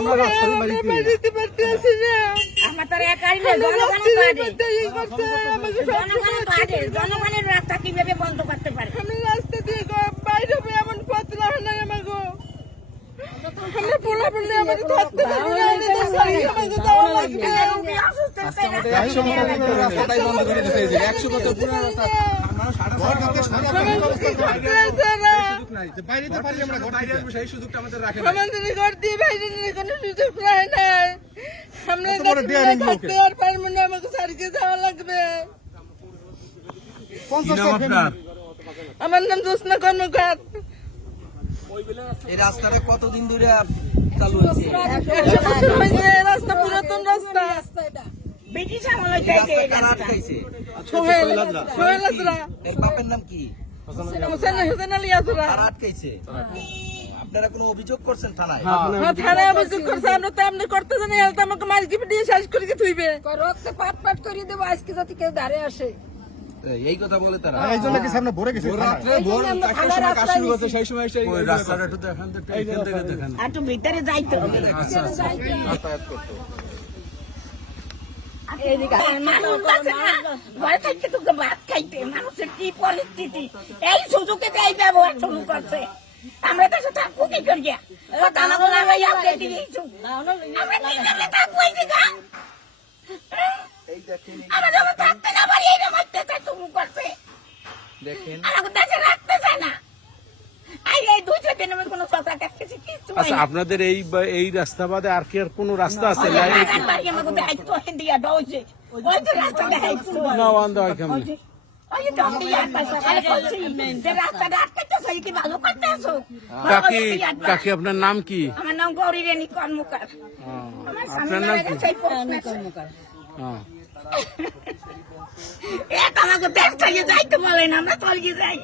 আমরা রাস্তায় বাড়িতে। বাড়িতে পারতেছি না। আমরা তো একাই না করতে আমাকে জনগণের পারে জনগণের রাস্তা কীভাবে বন্ধ করতে পারে? আমি রাস্তা দিয়ে বাইরে এমন পথ রাখা আমাকে আমরা পোলা পেলে আমাকে ধরতে পারব না আমাকে দেওয়া লাগবে। রোগী অসুস্থ হতে রাস্তা একশো বছর পুরো রাস্তাটাই বন্ধ করে দিয়েছে একশো বছর পুরো রাস্তা। আমরা সাড়ে আমার কি করতে আছে পারি আমরা ঘর বাইরে আসব সেই সুযোগটা আমাদের রাখে না আমাদের ঘর দিয়ে বাইরে নিয়ে কোনো সুযোগ পায় নাই। আমরা কত বড় এখানে daring লোক থাকতে আর পারব না আমাকে সারিকে যাওয়া লাগবে। আমার নাম জোসনা কর্মকার এই রাস্তাটা কতদিন ধরে চালু রাস্তা পুরাতন রাস্তা। ব্রিটিশ আমল হইতে হইতে এই কারা সোহেল সোহেল বাপের নাম কি? হোসেন হোসেন আলী আসরা। কারা আপনারা কোনো অভিযোগ করছেন থানায়? হ্যাঁ, থানায় অভিযোগ করছে আমরা তো এমনি করতে জানি তো আমাকে মার কিপে দিয়ে শেষ করে থুইবে। রক্তে পাট পাট করে দেবো আজকে যদি কেউ দাঁড়ে আসে। এই কথা বলে তারা? এই জন্য কি সামনে ভরে গেছে? রাত্রে ভোর সময় কাজ হচ্ছে সেই সময় সেই রাস্তাটা একটু দেখান তো একটু ভিতরে যাইতে হবে। মানুষ আছে না, ঘরে থাকতে তোকে ভাত খাইতে? মানুষের কি পরিস্থিতি? এই সুযোগে এই ব্যবহার শুরু করছে। আমরা দেশে থাকব কি করিয়া লাগাই আপনি দিয়েছু। আমরা থাকব এই জায়গা আমরা যখন থাকতে না পারি এই মধ্যে শুরু করছে। দেখেন। আমাকে দেশে না কোনো কিছু আচ্ছা আপনাদের এই এই রাস্তা বাদে আর কি আর কোনো রাস্তা আছে? না এই- না ওয়ান দেওয়া কেমন? কাকি কাকি আপনার নাম কি? আমার নাম গৌরী রেণী কর্মকার। আপনার নাম কি? আমাকে থেকে যাইতে বলেন আমরা চলিয়ে যাই।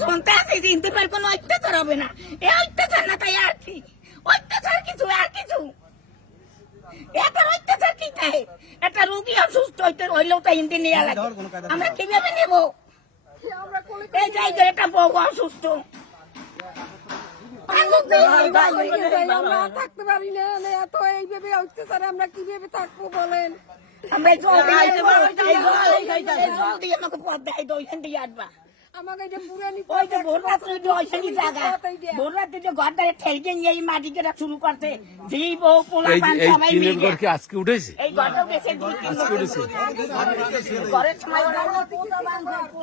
শুনতে আসি চিনতে পার কোনো অত্যাচার হবে না এ অত্যাচার না তাই আর কি অত্যাচার কিছু আর কিছু এটার অত্যাচার কি তাই একটা রুগী অসুস্থ হইতে হইলেও তো হিন্দি লাগে আমরা কীভাবে নেব এই জায়গায় একটা বউ অসুস্থ আমরা থাকতে পারি না এত এইভাবে অত্যাচারে আমরা কীভাবে থাকব বলেন আমরা জল দিয়ে আমাকে পথ দেয় তো ওইখান দিয়ে আমাকে এটা পুরানি ওই যে ভোর রাত্রে যে ওইখানে জায়গা ভোর রাত্রে যে ঘরটা ঠেলকে নিয়ে এই মাটি কেটা শুরু করতে যেই বউ পোলা পান সবাই মিলে। ঘর কি আজকে উঠেছে? এই ঘরটা বেশি দুই তিন আজকে উঠেছে। ঘরের সময়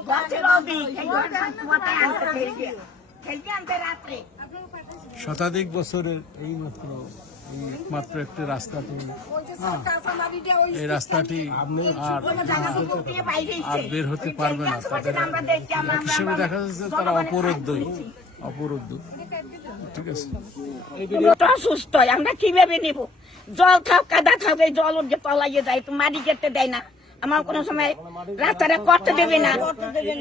ঘর ছিল অধিক, এই ঘরটা মাথায় আনতে ঠেলকে। ঠেলকে আনতে রাত্রে। শতাধিক বছরের এই মাত্র মাত্র একটি রাস্তাটি। ওই যে সরকার সামারিটা ওই এই রাস্তাটি আর বের হতে পারবে না। তাদের হিসেবে দেখা যাচ্ছে তারা অপরোধ ঠিক আছে। অসুস্থ আমরা কীভাবে নেব? জল খাও কাদা খাও এই জল যে পলাইয়ে যায় তো মারি যেতে দেয় না। আমার কোনো সময় রাস্তাটা করতে দেবে না।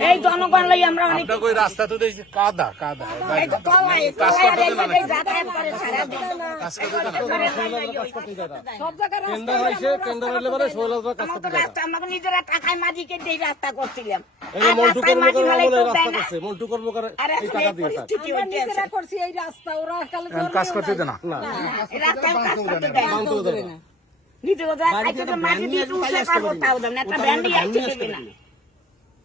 এই জনগণ লাই আমরা অনেক ওই রাস্তা তো দেখছি কাদা কাদা। এই তো তলায় তলায় আর এই জায়গায় যাতায়াত করে সারাদিন। সব জায়গায় রাস্তা আমাদের রাস্তা আমাকে নিজেরা টাকায় এই রাস্তা করছিলাম। এই মন্টু কর্মকার রাস্তা করছে মন্টু কর্মকার আর এই টাকা দিয়ে আমরা নিজেরা করছি এই রাস্তা ওরা কাজ করতে না। রাস্তায় কাজ করতে দেয় না। নিজেরা যা মাটি দিয়ে উঠে পারব তাও দেবে না। একটা ভ্যান দিয়ে আসতে দেবে না।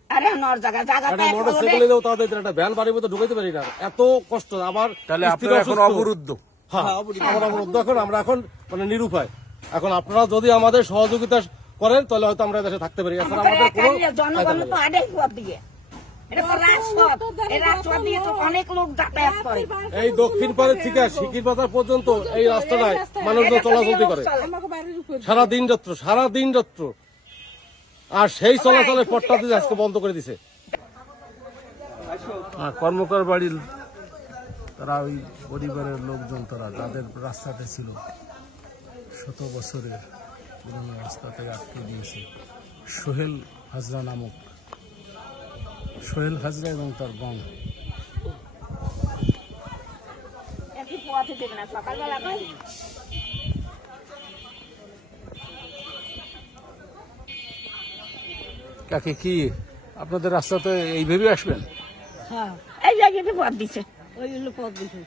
আরে নর জায়গা জায়গা একটা মোটর সাইকেল নিলেও একটা ভ্যান বাড়ির মধ্যে ঢুকাইতে পারি না। এত কষ্ট আবার তাহলে আপনারা এখন অবরুদ্ধ। হ্যাঁ অবরুদ্ধ। এখন আমরা এখন মানে নিরুপায়। এখন আপনারা যদি আমাদের সহযোগিতা করেন তাহলে হয়তো আমরা দেশে থাকতে পারি। এছাড়া আমাদের কোনো জনগণ তো আড়াই দিয়ে। এই রাজপথ দিয়ে তো অনেক লোক যাতায়াত করে। এই দক্ষিণ পাড়ের থেকে সিকির বাজার পর্যন্ত এই রাস্তাটায় মানুষজন চলাচল করে। সারা দিন যাত্র সারা দিন যাত্র আর সেই চলাচলের পথটা দিয়ে আজকে বন্ধ করে দিছে। আর কর্মকার বাড়ির তারা ওই পরিবারের লোকজন তারা যাদের রাস্তাতে ছিল শত বছরের পুরনো রাস্তাতে আটকে দিয়েছে। সোহেল হাজরা নামক সোহেল হাজরা এবং তার গং একই পথে দেবে না সকালবেলা তো কাকে কি আপনাদের রাস্তাতে এইভাবে আসবেন? হ্যাঁ। এই জায়গাতে পথ দিছে। ওই হলো পথ দিছে।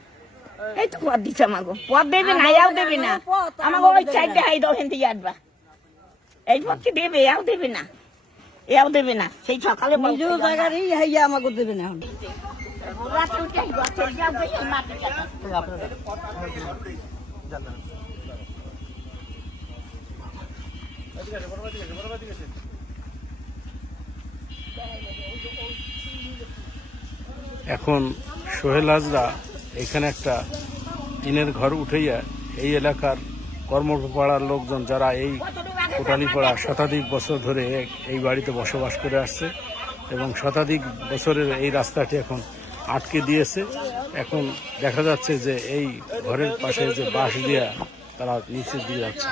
এই তো পথ দিছে আমাকে পথ দেবে না এও দেবে না। আমাকে ওই সাইডে হাই দাও হেন দিয়ে আসবা এই পথকে দেবে এও দেবে না। এও দেবে না সেই সকালে জায়গারই হাইয়া আমাকে দেবে না। এখন সোহেল হাজরা এখানে একটা টিনের ঘর উঠাইয়া এই এলাকার কর্মপাড়ার লোকজন যারা এই কোটালীপাড়া শতাধিক বছর ধরে এই বাড়িতে বসবাস করে আসছে এবং শতাধিক বছরের এই রাস্তাটি এখন আটকে দিয়েছে। এখন দেখা যাচ্ছে যে এই ঘরের পাশে যে বাঁশ দিয়া তারা নিচে দিয়ে যাচ্ছে।